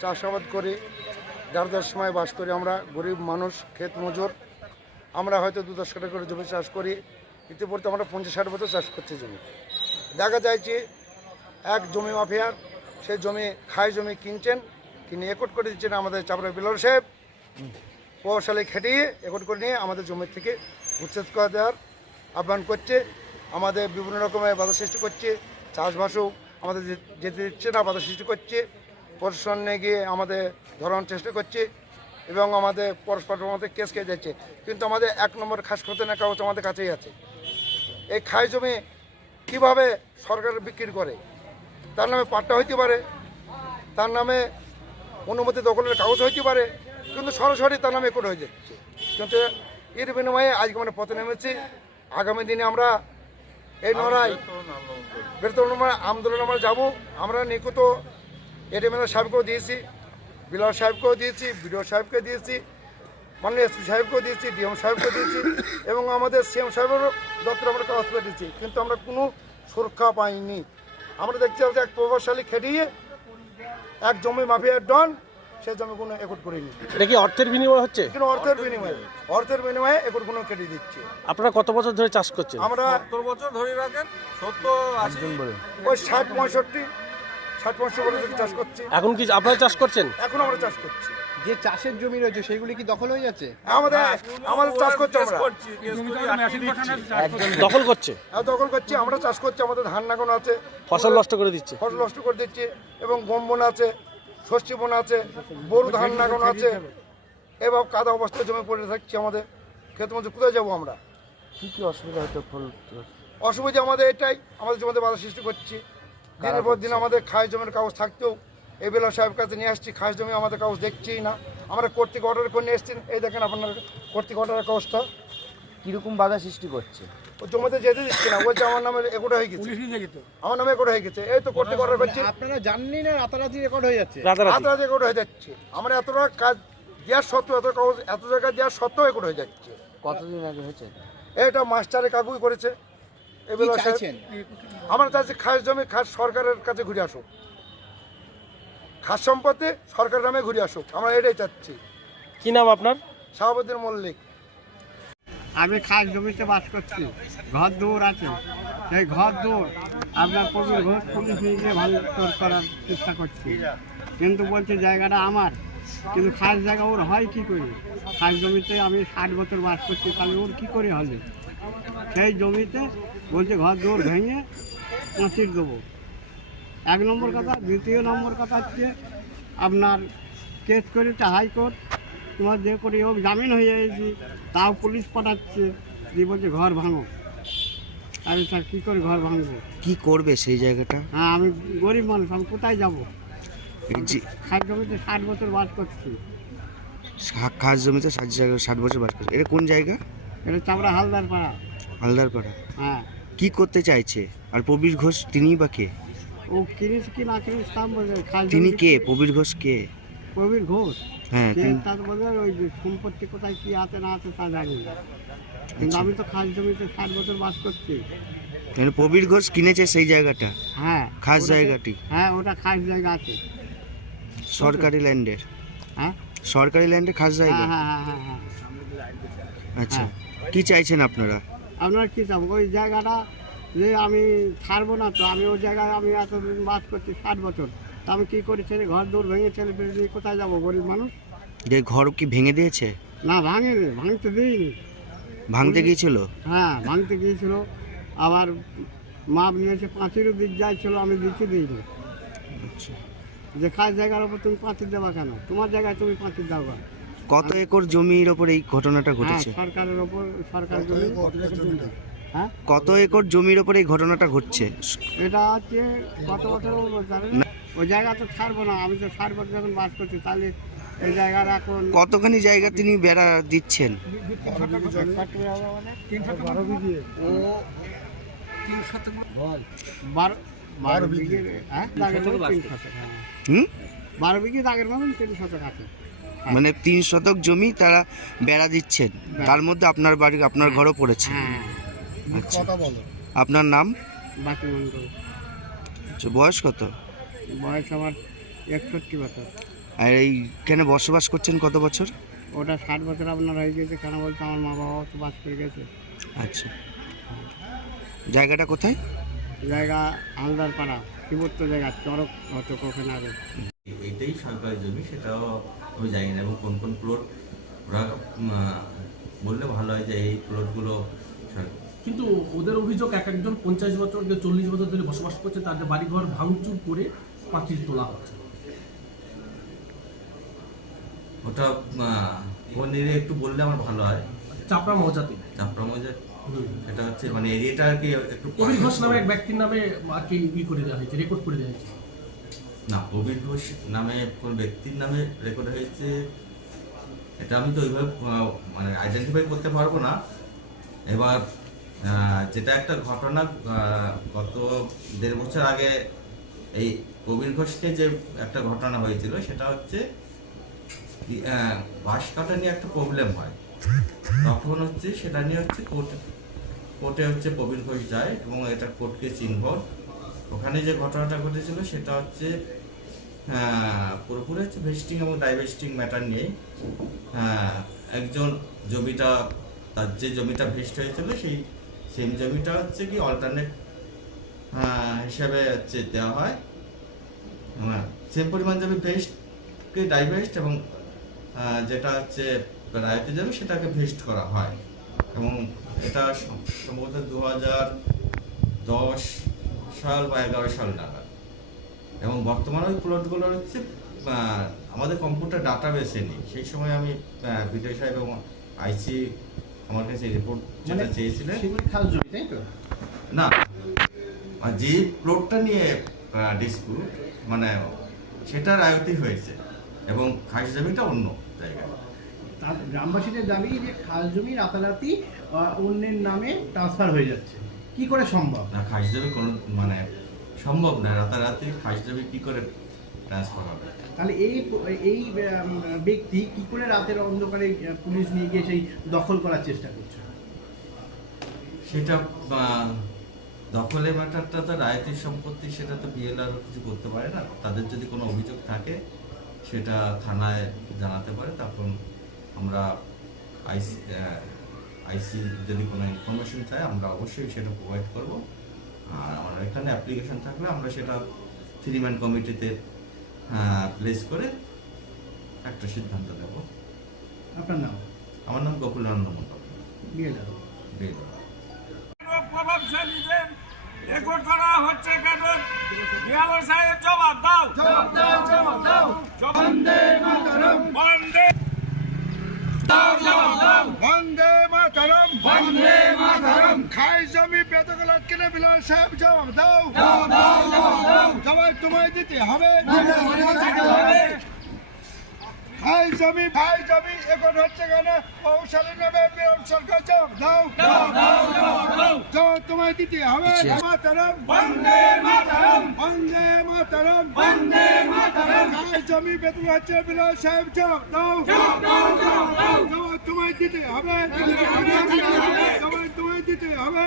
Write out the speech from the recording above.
চাষাবাদ করি, যার সময় বাস করি, আমরা গরিব মানুষ, ক্ষেত মজুর, আমরা হয়তো দু দশ কাটা করে জমি চাষ করি ইতিপূর্বে আমরা পঞ্চাশ ষাট বছর চাষ করছি জমি। দেখা যায় যে এক জমি মাফিয়ার সেই জমি খায় জমি কিনছেন, কিনে একট করে দিচ্ছেন আমাদের চাপড়া বিলর সাহেব। প্রভাবশালী খেটিয়ে একট করে নিয়ে আমাদের জমি থেকে উচ্ছেদ করে দেওয়ার আহ্বান করছে। আমাদের বিভিন্ন রকমের বাধা সৃষ্টি করছে, চাষবাসও আমাদের যেতে দিচ্ছে না, বাধা সৃষ্টি করছে। প্রশাসনে গিয়ে আমাদের ধরানোর চেষ্টা করছে এবং আমাদের পরস্পর মধ্যে কেস খেয়ে যাচ্ছে। কিন্তু আমাদের এক নম্বর খাস না কাগজ আমাদের কাছেই আছে। এই খাই জমি কীভাবে সরকার বিক্রি করে? তার নামে পাট্টা হইতে পারে তার নামে অনুমতি দখলের কাগজ হইতে পারে কিন্তু সরাসরি তার নামে করে হয়ে যাচ্ছে। কিন্তু এর বিনিময়ে আজকে আমরা পথে নেমেছি। আগামী দিনে আমরা এই নড়াই বেরতন আন্দোলন আমরা যাব। আমরা নিকুত এডিএমএল সাহেবকেও দিয়েছি বিলাল সাহেবকেও দিয়েছি বিডিও সাহেবকে দিয়েছি মাননীয় এসপি সাহেবকেও দিয়েছি ডিএম সাহেবকেও দিয়েছি এবং আমাদের সিএম সাহেবেরও দপ্তর আমরা কাগজ পেয়ে দিয়েছি কিন্তু আমরা কোনো সুরক্ষা পাইনি। আমরা দেখছি যে এক প্রভাবশালী খেটিয়ে এক জমি মাফিয়ার ডন সে জমি কোনো একট করিনি। এটা কি অর্থের বিনিময় হচ্ছে? কিন্তু অর্থের বিনিময়ে অর্থের বিনিময়ে একট কোনো কেটে দিচ্ছে। আপনারা কত বছর ধরে চাষ করছেন? আমরা সত্তর বছর ধরে রাখেন সত্তর আশি ওই ষাট পঁয়ষট্টি ষাট পঁয়ষট্টি বছর থেকে চাষ করছি। এখন কি আপনারা চাষ করছেন? এখন আমরা চাষ করছি। যে চাষের জমি রয়েছে সেগুলি কি দখল হয়ে যাচ্ছে? আমাদের আমাদের চাষ করছি আমরা। দখল করছে? আর দখল করছি আমরা চাষ করছি আমাদের ধান লাগানো আছে। ফসল নষ্ট করে দিচ্ছে? ফসল নষ্ট করে দিচ্ছি এবং গম বোনা আছে ষষ্ঠী বোনা আছে বড় ধান লাগানো আছে এবার কাদা অবস্থায় জমি পড়ে থাকছি আমাদের। ক্ষেত মধ্যে কোথায় যাব আমরা? কি কি অসুবিধা হতে ফল অসুবিধা আমাদের এটাই আমাদের জমিতে বাধা সৃষ্টি করছি। দিনের পর দিন আমাদের খাস জমির কাগজ থাকতেও এই বেলা সাহেব কাছে নিয়ে আসছি খাস জমি আমাদের কাগজ দেখছিই না। আমরা কর্তৃক অর্ডার করে নিয়ে এসেছি। এই দেখেন আপনার কর্তৃক অর্ডারের কাগজটা। কীরকম বাধা সৃষ্টি করছে? ও জমিতে যেতে দিচ্ছে না। বলছে আমার নামে এগুলো হয়ে গেছে। আমার নামে এগুলো হয়ে গেছে। এই তো কর্তৃক অর্ডার করছি। আপনারা জাননি না রাতারাতি রেকর্ড হয়ে যাচ্ছে? রাতারাতি। এগুলো হয়ে যাচ্ছে। আমরা এতটা কাজ দেওয়ার সত্ত্বেও এত কাগজ এত জায়গায় দেওয়ার সত্ত্বেও এগুলো হয়ে যাচ্ছে। কতদিন আগে হয়েছে? এটা মাস্টারে কাকুই করেছে। কি এগুলো চাইছেন? আমরা চাইছি খাস জমি খাস সরকারের কাছে ঘুরে আসুক। খাস সম্পত্তি সরকারের নামে ঘুরে আসুক। আমরা এটাই চাচ্ছি। কি নাম আপনার? শাহাবুদ্দিন মল্লিক। আমি খাস জমিতে বাস করছি। ঘর দৌড় আছে। সেই ঘর দৌড় আপনার প্রবীর ঘোষ পুলিশ নিয়ে ভাঙচুর করার চেষ্টা করছি। কিন্তু বলছে জায়গাটা আমার। কিন্তু খাস জায়গা ওর হয় কি করে? খাস জমিতে আমি ষাট বছর বাস করছি তাহলে ওর কি করে হবে? সেই জমিতে বলছে ঘর দৌড় ভেঙে পাঁচির দেবো। এক নম্বর কথা। দ্বিতীয় নম্বর কথা হচ্ছে আপনার কেস করেছে হাইকোর্ট তোমার যে করে হোক জামিন হয়ে গেছি তাও পুলিশ পাঠাচ্ছে দিয়ে বলছে ঘর ভাঙো। আরে স্যার কী করে ঘর ভাঙবো? কি করবে সেই জায়গাটা? হ্যাঁ আমি গরিব মানুষ আমি কোথায় যাব? খাস জমিতে ষাট বছর বাস করছি। খাস জমিতে ষাট জায়গা ষাট বছর বাস করছে। এটা কোন জায়গা? এটা চামড়া হালদার পাড়া। হালদারপাড়া হ্যাঁ। কি করতে চাইছে? আর প্রবীর ঘোষ তিনিই বা কে? ও কিনিস কি না কিনিস তার বলে খাস তিনি কে? প্রবীর ঘোষ কে? প্রবীর ঘোষ? হ্যাঁ কে তিনি- তার বলে ওই যে সম্পত্তি কোথায় কি আছে না আছে তা জানি না। কিন্তু আমি তো খাস জমিতে ষাট বছর বাস করছি। তাহলে প্রবীর ঘোষ কিনেছে সেই জায়গাটা? হ্যাঁ। খাস জায়গাটি? হ্যাঁ ওটা খাস জায়গা আছে। সরকারি ল্যান্ডের? হ্যাঁ। সরকারি ল্যান্ডে খাস হ্যাঁ জায়গা? হ্যাঁ হ্যাঁ হ্যাঁ হ্যাঁ আচ্ছা। কি চাইছেন আপনারা? আপনার কী চাপ ওই জায়গাটা যে আমি ছাড়বো না তো আমি ওই জায়গায় আমি এতদিন বাস করছি ষাট বছর। তা আমি কী করি? ছেলে ঘর দৌড় ভেঙে ছেলে পেলে নিয়ে কোথায় যাব? গরিব মানুষ? যে ঘর কি ভেঙে দিয়েছে? না ভাঙেনি ভাঙতে দিইনি। ভাঙতে গিয়েছিল? হ্যাঁ ভাঙতে গিয়েছিল। আবার মাপ নিয়েছে পাঁচিরও দিক যাইছিল আমি দিতে দিইনি। আচ্ছা। যে খাস জায়গার ওপর তুমি পাঁচির দেবা কেন? তোমার জায়গায় তুমি পাঁচির দাও কেন? কত একর জমির ওপর এই ঘটনাটা হ্যাঁ ঘটেছে সরকারের ওপর সরকার জমি হ্যাঁ কত একর জমির ওপর এই ঘটনাটা ঘটছে এটা হচ্ছে কত বছর জানেন না? ওই জায়গা তো ছাড়বো না আমি তো ষাট বছর যখন বাস করছি তাহলে এই জায়গার এখন কতখানি জায়গা তিনি বেড়া দিচ্ছেন বারো বারো বিঘে হ্যাঁ দাগের মতন তিন শতক হ্যাঁ হুম বারো বিঘে দাগের মতন তিন শতক আছে মানে তিন শতক জমি তারা বেড়া দিচ্ছেন। তার মধ্যে আপনার বাড়ি আপনার ঘরও পড়েছে। হ্যাঁ। আচ্ছা। আপনার নাম? বাকি আচ্ছা, বয়স কত? বয়স আমার একষট্টি বছর। আর এইখানে বসবাস করছেন কত বছর? ওটা ষাট বছর আপনার হয়ে গেছে কেন বলতে আমার মা বাবাও তো বাস করে গেছে। আচ্ছা। জায়গাটা কোথায়? জায়গা আলদার পাড়া শিবত্ব জায়গা চরক হতো ওখানে আগে। এটাই সরকারি জমি সেটাও আমি জানি না এবং কোন কোন প্লট ওরা বললে ভালো হয় যে এই প্লটগুলো কিন্তু ওদের অভিযোগ এক একজন পঞ্চাশ বছর চল্লিশ বছর ধরে বসবাস করছে তাদের বাড়িঘর ভাঙচুর করে পাঁচিল তোলা হচ্ছে। ওটা কোন এরিয়া একটু বললে আমার ভালো হয়। চাপড়া মৌজাতে। চাপড়া মজা সেটা হচ্ছে মানে এরিয়াটা আর কি একটু কবির ঘোষ নামে এক ব্যক্তির নামে আর কি ই করে দেওয়া হয়েছে রেকর্ড করে দেওয়া হয়েছে। না কবির ঘোষ নামে কোন ব্যক্তির নামে রেকর্ড হয়েছে, এটা আমি তো ওইভাবে মানে আইডেন্টিফাই করতে পারব না। এবার যেটা একটা ঘটনা গত দেড় বছর আগে এই কবির ঘোষ নিয়ে যে একটা ঘটনা হয়েছিল, সেটা হচ্ছে বাঁশ কাটা নিয়ে একটা প্রবলেম হয়। তখন হচ্ছে, সেটা নিয়ে হচ্ছে কোর্টে কোর্টে হচ্ছে প্রবীণ ঘোষ যায় এবং এটা কোর্ট কেস ইনভলভ ওখানে যে ঘটনাটা ঘটেছিল সেটা হচ্ছে পুরোপুরি হচ্ছে ভেস্টিং এবং ডাইভেস্টিং ম্যাটার নিয়ে একজন জমিটা, তার যে জমিটা ভেস্ট হয়েছিল সেই সেম জমিটা হচ্ছে কি অল্টারনেট হিসাবে হচ্ছে দেওয়া হয়। সেম পরিমাণ জমি ভেস্টকে ডাইভেস্ট এবং যেটা হচ্ছে রায়তি জমি সেটাকে ভেস্ট করা হয়। এবং এটা সম্ভবত দু হাজার দশ সাল বা এগারো সাল নাগাদ। এবং বর্তমানে ওই প্লটগুলো হচ্ছে আমাদের কম্পিউটার ডাটা ডাটাবেসে নেই। সেই সময় আমি বিজয় সাহেব এবং আইসি আমার কাছে রিপোর্ট যেটা চেয়েছিলেন। তাই তো? না আর যে প্লটটা নিয়ে ডিসপিউট মানে সেটার রায়তি হয়েছে। এবং খাস জমিটা অন্য জায়গায়। তার গ্রামবাসীদের দাবি যে খাস জমি রাতারাতি অন্যের নামে ট্রান্সফার হয়ে যাচ্ছে। কি করে সম্ভব? না খাস জমি কোনো মানে সম্ভব না। রাতারাতি খাস জমি কি করে ট্রান্সফার হবে? তাহলে এই এই ব্যক্তি কি করে রাতের অন্ধকারে পুলিশ নিয়ে গিয়ে সেই দখল করার চেষ্টা করছে? সেটা দখলের ম্যাটারটা তো রায়তির সম্পত্তি সেটা তো বিএলআর কিছু করতে পারে না। তাদের যদি কোনো অভিযোগ থাকে সেটা থানায় জানাতে পারে। তখন আমরা আইসি আইসি যদি কোনো ইনফরমেশন চায় আমরা অবশ্যই সেটা প্রোভাইড করব। আর আমার এখানে অ্যাপ্লিকেশন থাকলে আমরা সেটা থ্রি ম্যান কমিটিতে প্লেস করে একটা সিদ্ধান্ত দেব আপনার নাম? আমার নাম প্রভাবশালীদের রেকর্ড করা হচ্ছে কেন? বিয়ালো সাহেব জবাব দাও। জবাব দাও জবাব দাও। বন্দে মাতরম। বন্দে। দাও জবাব দাও। বন্দে মাতরম। বন্দে মাতরম। খাই জমি পেতগুলো কিনে বিলাল সাহেব জবাব দাও জবাব তোমায় দিতে হবে। খাই জমি ভাই জমি এখন হচ্ছে কেন কৌশলী নেবে বিরাম সরকার জবাব দাও জবাব তোমায় দিতে হবে। মাতরম। বন্দে মাতরম। বন্দে মাতরম। বন্দে মাতরম। খাই জমি বেতন হচ্ছে বিলাল সাহেব জবাব দাও জবাব দাও জবাব দাও জবাব তোমায় দিতে হবে। জবাব তোমায় দিতে হবে।